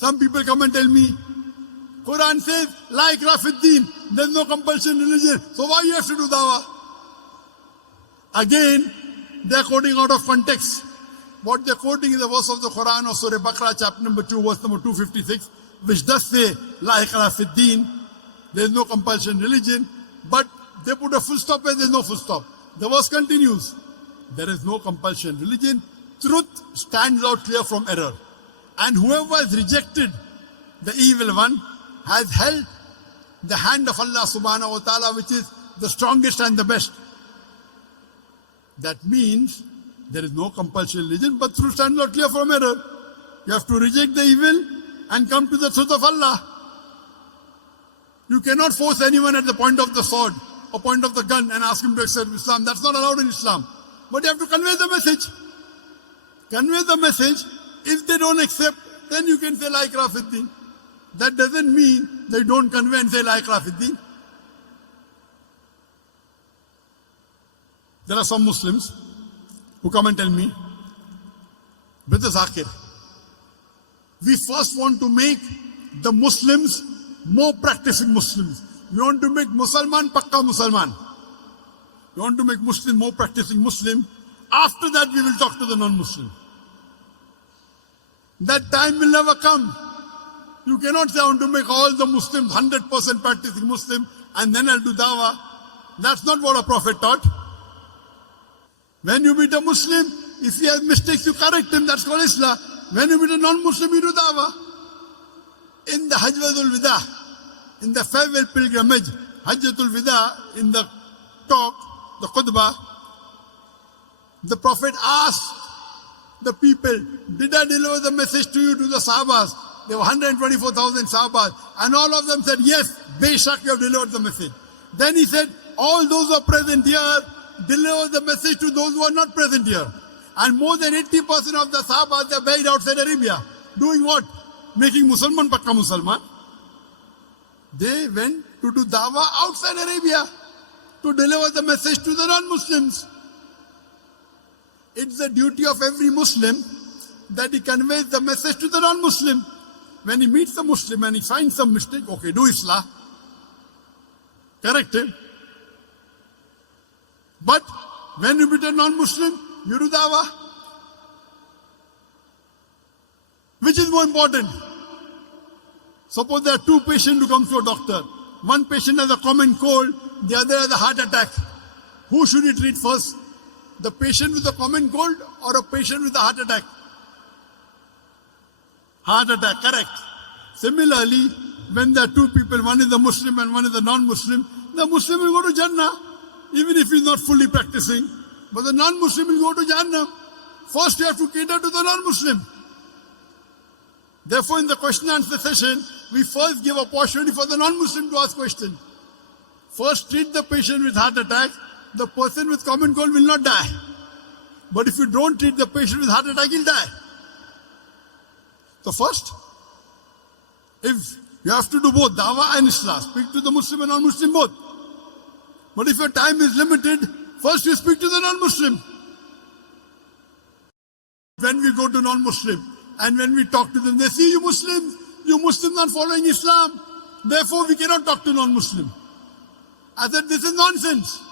Some people come and tell me, Quran says, La ikrah fid din, there's no compulsion in religion, so why you have to do dawah? Again, they're quoting out of context. What they're quoting is a verse of the Quran of Surah Baqarah, chapter number 2, verse number 256, which does say, La ikrah fid din, there's no compulsion in religion, but they put a full stop where there's no full stop. The verse continues, there is no compulsion in religion, truth stands out clear from error. And whoever has rejected the evil one has held the hand of Allah subhanahu wa ta'ala, which is the strongest and the best. That means there is no compulsion in religion, but truth stands out clear from error. You have to reject the evil and come to the truth of Allah. You cannot force anyone at the point of the sword or point of the gun and ask him to accept Islam. That's not allowed in Islam. But you have to convey the message. Convey the message. If they don't accept, then you can say La ikrah fid din. That doesn't mean they don't convey and say La ikrah fid din. There are some Muslims who come and tell me, Brother Zakir, we first want to make the Muslims more practicing Muslims. We want to make Musalman Pakka Musalman. We want to make Muslim more practicing Muslim. After that we will talk to the non-Muslim. That time will never come. You cannot say I want to make all the Muslims 100% practicing Muslim and then I'll do dawah. That's not what a prophet taught. When you meet a Muslim, if he has mistakes, you correct him. That's called Islam. When you meet a non-Muslim, you do dawah. In the Hajjatul Wida, in the farewell pilgrimage, Hajjatul Wida, in the talk, the khutbah, the Prophet asked the people, did I deliver the message to you, to the Sahabas? There were 124,000 Sahabas. And all of them said, yes, Beshak, you have delivered the message. Then he said, all those who are present here, deliver the message to those who are not present here. And more than 80% of the Sahabas, they are buried outside Arabia. Doing what? Making Musalman Pakka Musalman. They went to do dawah outside Arabia to deliver the message to the non-Muslims. It's the duty of every Muslim that he conveys the message to the non-Muslim. When he meets the Muslim and he finds some mistake, okay, do Islah. Correct him. But when you meet a non-Muslim, you do dawah. Which is more important? Suppose there are two patients who come to a doctor. One patient has a common cold, the other has a heart attack. Who should he treat first? The patient with a common cold or a patient with a heart attack? Heart attack, correct. Similarly, when there are two people, one is a Muslim and one is a non-Muslim, the Muslim will go to Jannah, even if he's not fully practicing. But the non-Muslim will go to Jannah. First you have to cater to the non-Muslim. Therefore, in the question and answer session, we first give opportunity for the non-Muslim to ask questions. First treat the patient with heart attack. The person with common cold will not die. But if you don't treat the patient with heart attack, he'll die. So first, if you have to do both dawah and islah, speak to the Muslim and non-Muslim both. But if your time is limited, first you speak to the non-Muslim. When we go to non-Muslim and when we talk to them, they see you Muslims are following Islam. Therefore we cannot talk to non-Muslim. I said, this is nonsense.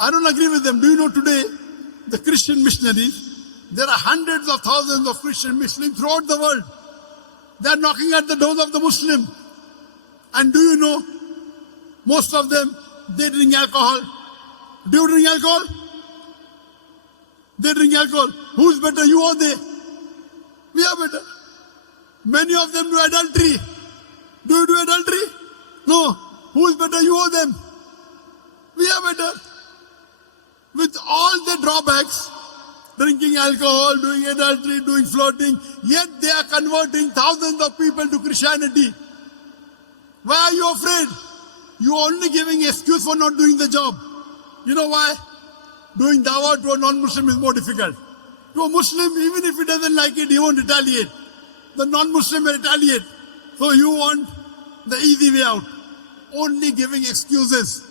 I don't agree with them. Do you know today, the Christian missionaries, there are hundreds of thousands of Christian Muslims throughout the world. They are knocking at the doors of the Muslim. And do you know, most of them, they drink alcohol. Do you drink alcohol? They drink alcohol. Who's better, you or they? We are better. Many of them do adultery. Do you do adultery? No. Who's better, you or them? We are better. With all the drawbacks, drinking alcohol, doing adultery, doing flirting, yet they are converting thousands of people to Christianity. Why are you afraid? You are only giving excuse for not doing the job. You know why? Doing dawah to a non-Muslim is more difficult. To a Muslim, even if he doesn't like it, he won't retaliate. The non-Muslim will retaliate. So you want the easy way out. Only giving excuses.